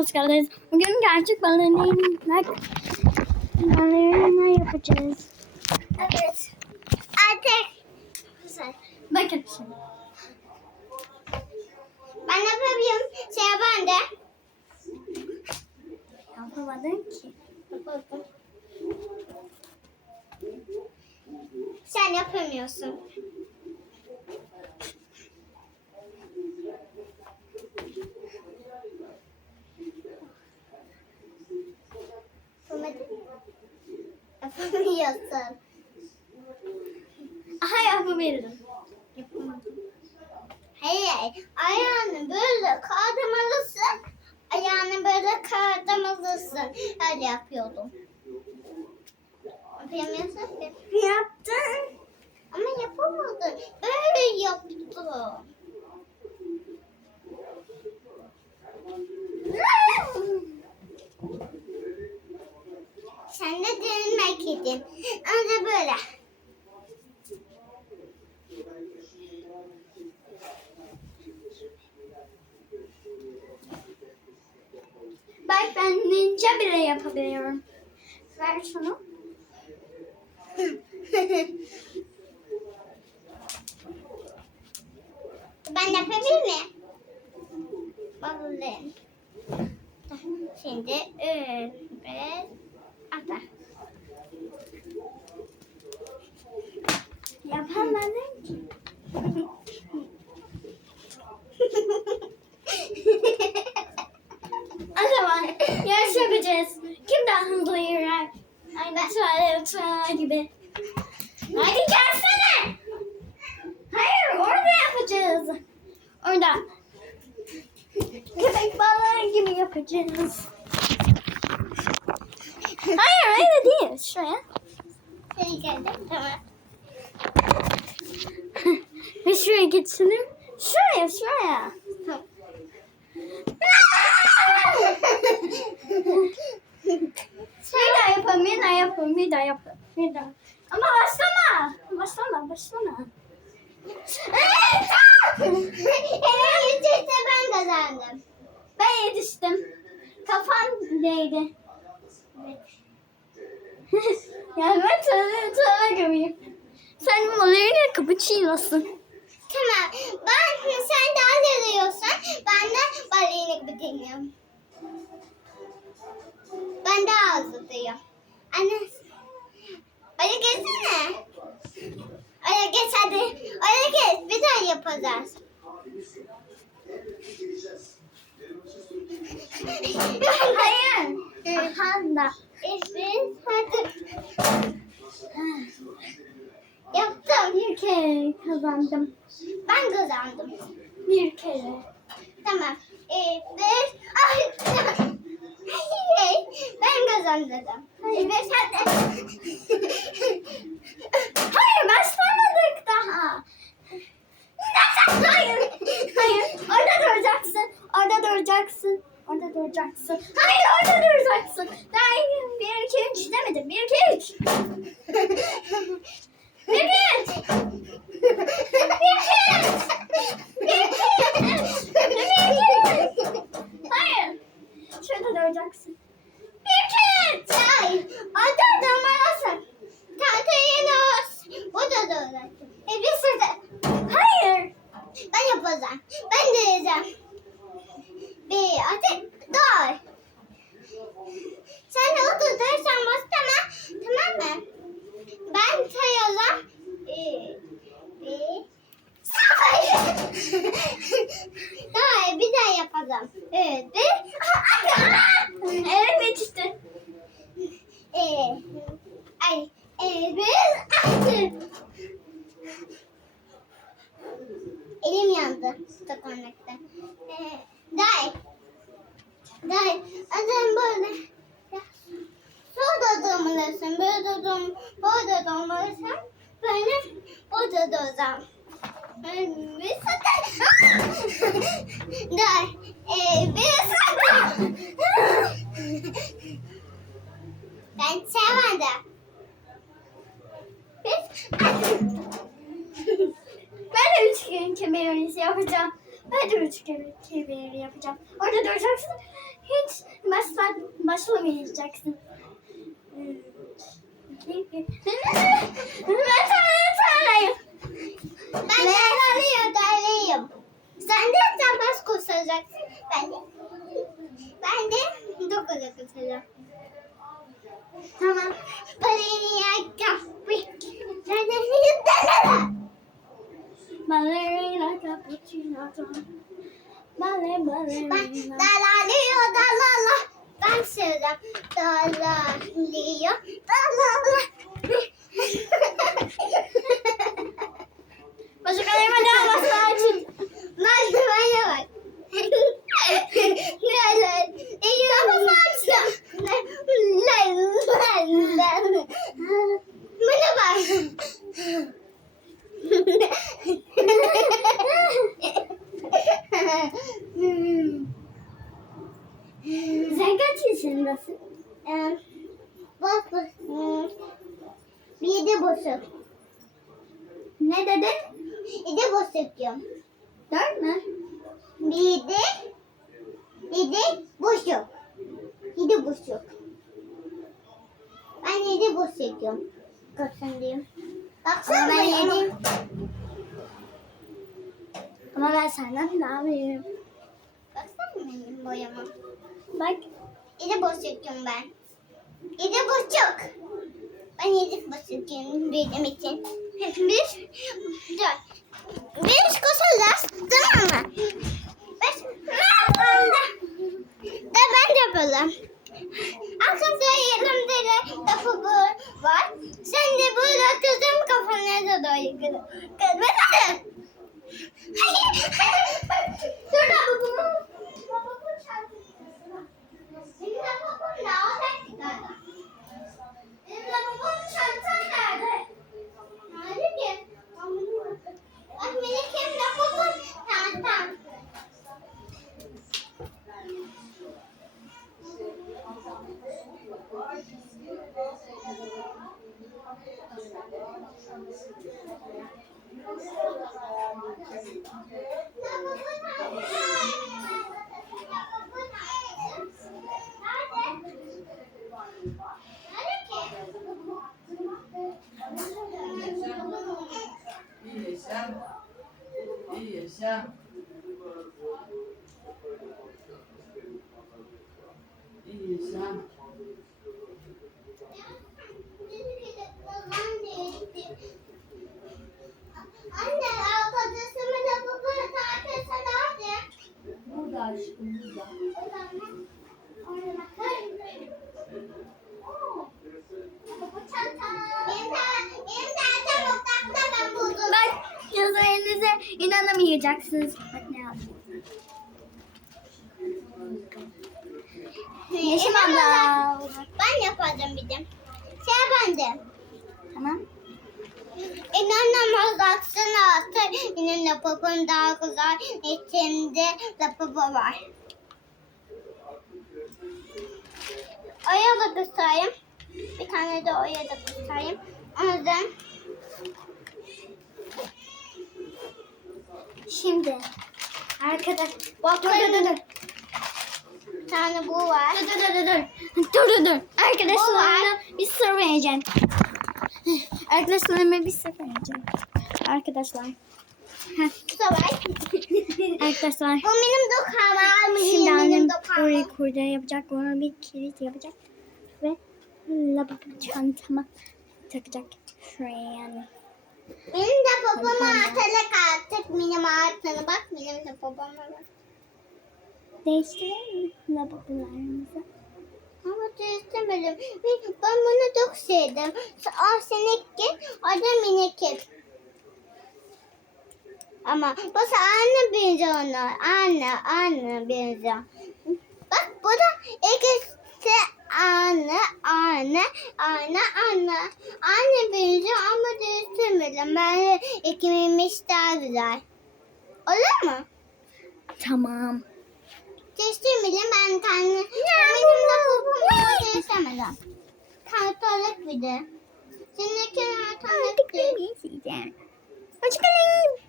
Hoş geldiniz. Bugün gerçek balerina balerina yapacağız. Evet. Artık güzel. Bakın şimdi. Ben yapabiliyorum. Şey ben de. Yapamadım ki. Sen yapamıyorsun. Yapamıyorsun. Yapabilirim. Hayır, ayağını böyle kaldırmalısın. Ayağını böyle kaldırmalısın. Öyle yapıyordum. Yapamıyorsun ki. Yaptım. Ama yapamadın. Böyle yaptım. Sen de dönmek idin. Önce böyle. Bak ben ninja bile yapabiliyorum. Ver şunu. Ben yapabilir miyim? Bakalım. Şimdi ün ve ata. Yapamadım ki. O zaman yarış yapacağız. Kim daha hızlı yürür? Aynı tuvalet tuvalet gibi. Hadi gelsene. Hayır orada yapacağız. Orada. Köpek balığı gibi yapacağız. Hayır öyle değil. Şuraya. Seni geldi. Tamam. Ve geçelim. Şuraya şuraya. Bir daha yapalım, bir daha yapalım, bir daha yapalım. Bir daha. Ama başlama. Başlama, başlama. Eğer yetişse ben kazandım. Ben yetiştim. Kafam değdi. yani ben tövbe tövbe gömeyim. Sen balerina cappuccino'sun. Tamam. Ben sen de hazırlıyorsan ben de gibi deniyorum. Ben de hazırlıyorum. Anne. Oraya geçsene. Oraya geç hadi. Oraya geç. Bir daha yapacağız. Hayır. Aha da. Evet. Hadi. Kere kazandım. Ben kazandım. Bir kere. Tamam. Evet. Ay. Hayır. Ben kazandım. Evet hadi. Hayır başlamadık daha. Hayır. Hayır. Orada duracaksın. Orada duracaksın. Orada duracaksın. Hayır orada duracaksın. İyi. Bir, iki, üç demedim. Bir, iki, üç. Bir, iki, üç. Bir, iki, üç. Bir, iki, üç. Bir, iki, üç. Hayır. İki, üç. Hayır. Orada durmalısın. Tahtayı olsun. Bu da doğru. E bir sürü. Hayır. Ben yapacağım. Ben de yiyeceğim. Bir hadi dur. Sen de oturursan başlama. Tamam mı? Ben sayacağım. Bir, bir, sıfır. Daha bir daha yapacağım. Evet, bir. Evet yetişti. Ee, ay, ee, bir, attı. Elim yandı dokunmakta. Ee, day. Day. Adam böyle. Şurada durmalısın. Böyle dur. Burada durmalısın. Böyle burada duracağım. Bir sakın. Day. Ee, bir sakın. Ben sevmedim. Biz Ben de üç gün kemerimizi yapacağım. Ben de üç gün kemeri yapacağım. Orada duracaksın. Hiç başla, başlamayacaksın. Ben sana söyleyeyim. Ben yaralıyım, darlıyım. Sen de sen baş kurtaracaksın. Ben de ben de dokuza kurtaracağım. Tamam. De yuttanala. Ballerina cappuccino. Balle Ben ballerina. dalalıyor dalala. Ben söyleyeceğim. Dalalıyor dalala. Başka kelime daha basma için. Malzemeye bak. Ne lan? Elim açtı. Lan lan lan. Bana bak. Sen kaç yaşındasın? Ee, Bak bak. Hmm. Bir de boşuk. Ne dedin? Bir de boşuk diyorum. Dört mü? Bir de bir de boşuk. Bir de boşuk. Ben yedi boşuk diyorum. Kaçın diyeyim. Baksana Ama ben boyama. yedim. Ama ben büyüğüm. Baksana benim boyama. Bak. Yedi boşuk diyorum ben. Yedi boşuk. Ben yedi boşuk diyorum büyüdüğüm için. Bir, dört. Bir koşacağız. Tamam mı? Beş. Da ben de böyle. Arkamda yerimde de kapı var. Sen de burada kızım kafana da doğru kız. Kız Yaşam. Anne, arkadaşımı da babamı takip nerede? Burada aşkım burada. Bak yazarınıza inanamayacaksınız. Bak ne yazdım. Yeşim abla. Ben yapacağım bir de. Şey bende. Tamam. İnanamaz aksana attı. Yine lapapın daha güzel. İçinde lapapa var. Oya da göstereyim. Bir tane de oya da göstereyim. O yüzden Şimdi. Arkadaş. Bak dur dur dur. Bir tane bu var. Dur dur dur dur dur. Dur dur. Arkadaşlarıma bir sır vereceğim. Arkadaşlarıma bir sır vereceğim. Arkadaşlar. Arkadaşlar. Bu benim dokağım. Şimdi annem dokağım. kurda yapacak. Ona bir kilit yapacak. Ve lavabo çantama takacak. Şuraya yani. Benim de babama atarak artık benim altını bak benim de babama bak. Değiştirelim mi lavabolarımızı? Ama istemedim. Ben bunu çok sevdim. Seninki, o da benimki. Ama bu anne benziyor ona. Anne, anne benziyor. Bak bu da ikisi anne, anne, anne, anne. Anne benziyor ama değiştirmedim. Ben ikimimiz daha güzel. Olur mu? Tamam. Değiştirmedim ben kendi. Benim de babamı değiştirmedim. Kartalık bir de. Seninki kartalık değil. Hoşçakalın.